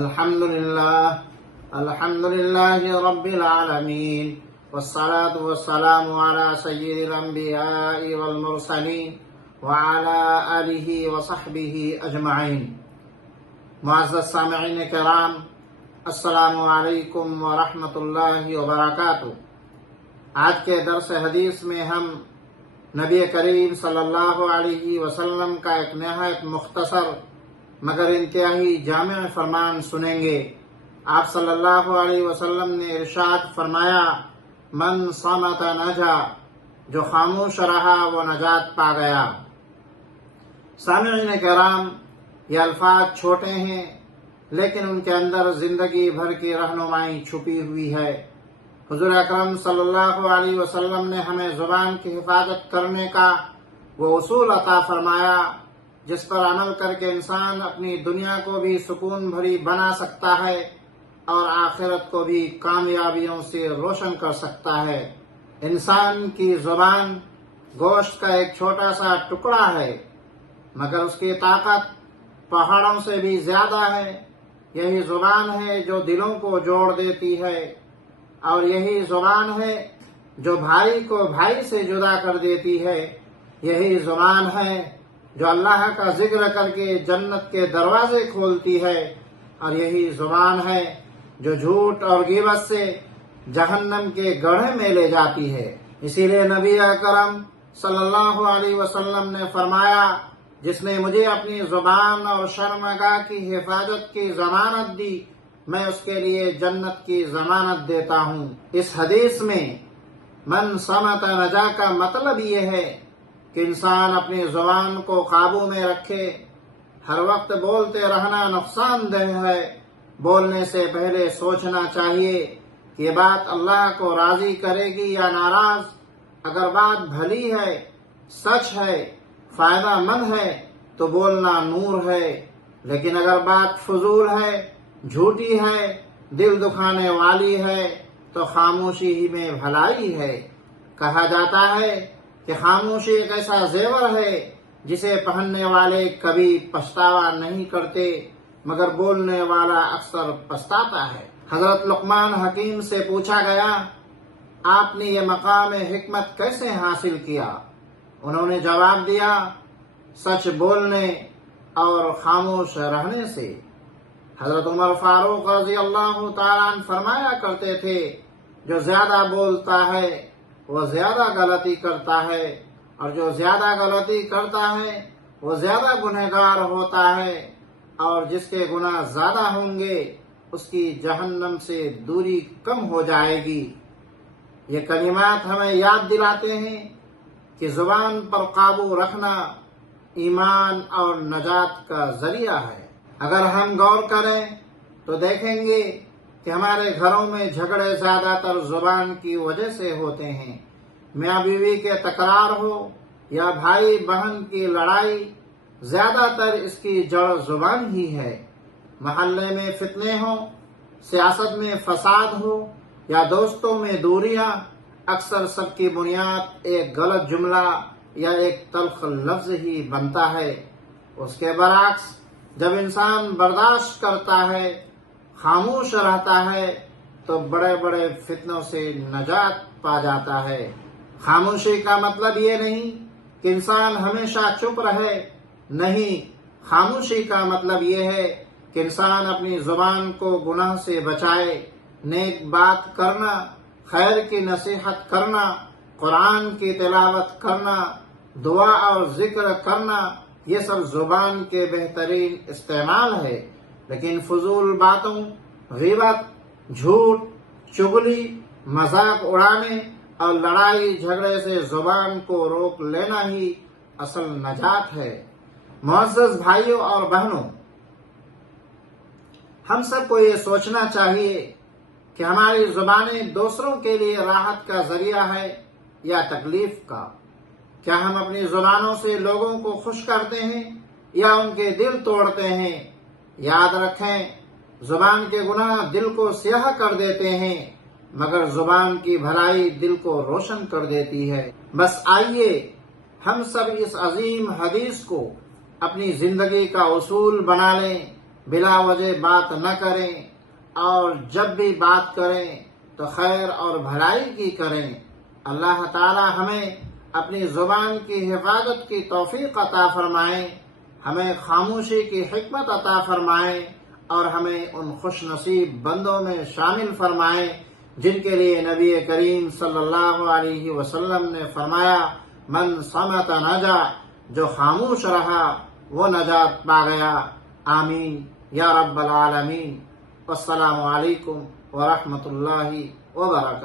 الحمد لله رب العالمين والصلاة والسلام على سيد الأنبياء والمرسلين وعلى آله وصحبه أجمعين. معزز سامعین کرام، السلام علیکم ورحمۃ اللہ وبرکاتہ. آج کے درس حدیث میں ہم نبی کریم صلی اللہ علیہ وسلم کا ایک نہایت مختصر مگر انتہائی جامع فرمان سنیں گے. آپ صلی اللہ علیہ وسلم نے ارشاد فرمایا، من صمت نجا، جو خاموش رہا وہ نجات پا گیا. سامعین کرام، یہ الفاظ چھوٹے ہیں لیکن ان کے اندر زندگی بھر کی رہنمائی چھپی ہوئی ہے. حضور اکرم صلی اللہ علیہ وسلم نے ہمیں زبان کی حفاظت کرنے کا وہ اصول عطا فرمایا جس پر عمل کر کے انسان اپنی دنیا کو بھی سکون بھری بنا سکتا ہے اور آخرت کو بھی کامیابیوں سے روشن کر سکتا ہے. انسان کی زبان گوشت کا ایک چھوٹا سا ٹکڑا ہے مگر اس کی طاقت پہاڑوں سے بھی زیادہ ہے. یہی زبان ہے جو دلوں کو جوڑ دیتی ہے اور یہی زبان ہے جو بھائی کو بھائی سے جدا کر دیتی ہے. یہی زبان ہے جو اللہ کا ذکر کر کے جنت کے دروازے کھولتی ہے اور یہی زبان ہے جو جھوٹ اور غیبت سے جہنم کے گڑھے میں لے جاتی ہے. اسی لیے نبی اکرم صلی اللہ علیہ وسلم نے فرمایا، جس نے مجھے اپنی زبان اور شرمگاہ کی حفاظت کی ضمانت دی، میں اس کے لیے جنت کی ضمانت دیتا ہوں. اس حدیث میں من صمت نجا کا مطلب یہ ہے کہ انسان اپنی زبان کو قابو میں رکھے. ہر وقت بولتے رہنا نقصان دہ ہے. بولنے سے پہلے سوچنا چاہیے کہ یہ بات اللہ کو راضی کرے گی یا ناراض. اگر بات بھلی ہے، سچ ہے، فائدہ مند ہے تو بولنا نور ہے، لیکن اگر بات فضول ہے، جھوٹی ہے، دل دکھانے والی ہے تو خاموشی ہی میں بھلائی ہے. کہا جاتا ہے کہ خاموشی ایک ایسا زیور ہے جسے پہننے والے کبھی پچھتاوا نہیں کرتے مگر بولنے والا اکثر پچھتاتا ہے. حضرت لقمان حکیم سے پوچھا گیا، آپ نے یہ مقام حکمت کیسے حاصل کیا؟ انہوں نے جواب دیا، سچ بولنے اور خاموش رہنے سے. حضرت عمر فاروق رضی اللہ تعالیٰ عنہ فرمایا کرتے تھے، جو زیادہ بولتا ہے وہ زیادہ غلطی کرتا ہے اور جو زیادہ غلطی کرتا ہے وہ زیادہ گنہگار ہوتا ہے، اور جس کے گناہ زیادہ ہوں گے اس کی جہنم سے دوری کم ہو جائے گی. یہ کلمات ہمیں یاد دلاتے ہیں کہ زبان پر قابو رکھنا ایمان اور نجات کا ذریعہ ہے. اگر ہم غور کریں تو دیکھیں گے کہ ہمارے گھروں میں جھگڑے زیادہ تر زبان کی وجہ سے ہوتے ہیں. میاں بیوی کے تکرار ہو یا بھائی بہن کی لڑائی، زیادہ تر اس کی جڑ زبان ہی ہے. محلے میں فتنے ہوں، سیاست میں فساد ہو یا دوستوں میں دوریاں، اکثر سب کی بنیاد ایک غلط جملہ یا ایک تلخ لفظ ہی بنتا ہے. اس کے برعکس جب انسان برداشت کرتا ہے، خاموش رہتا ہے تو بڑے بڑے فتنوں سے نجات پا جاتا ہے. خاموشی کا مطلب یہ نہیں کہ انسان ہمیشہ چپ رہے، نہیں. خاموشی کا مطلب یہ ہے کہ انسان اپنی زبان کو گناہ سے بچائے. نیک بات کرنا، خیر کی نصیحت کرنا، قرآن کی تلاوت کرنا، دعا اور ذکر کرنا، یہ سب زبان کے بہترین استعمال ہے. لیکن فضول باتوں، غیبت، جھوٹ، چغلی، مذاق اڑانے اور لڑائی جھگڑے سے زبان کو روک لینا ہی اصل نجات ہے. معزز بھائیوں اور بہنوں، ہم سب کو یہ سوچنا چاہیے کہ ہماری زبانیں دوسروں کے لیے راحت کا ذریعہ ہے یا تکلیف کا. کیا ہم اپنی زبانوں سے لوگوں کو خوش کرتے ہیں یا ان کے دل توڑتے ہیں؟ یاد رکھیں، زبان کے گناہ دل کو سیاہ کر دیتے ہیں مگر زبان کی بھلائی دل کو روشن کر دیتی ہے. بس آئیے ہم سب اس عظیم حدیث کو اپنی زندگی کا اصول بنا لیں، بلا وجہ بات نہ کریں، اور جب بھی بات کریں تو خیر اور بھلائی کی کریں۔ اللہ تعالی ہمیں اپنی زبان کی حفاظت کی توفیق عطا فرمائیں، ہمیں خاموشی کی حکمت عطا فرمائیں، اور ہمیں ان خوش نصیب بندوں میں شامل فرمائیں جن کے لیے نبی کریم صلی اللہ علیہ وسلم نے فرمایا، من صمت نجا، جو خاموش رہا وہ نجات پا گیا۔ آمین یا رب العالمین۔ والسلام علیکم ورحمۃ اللہ وبرکاتہ۔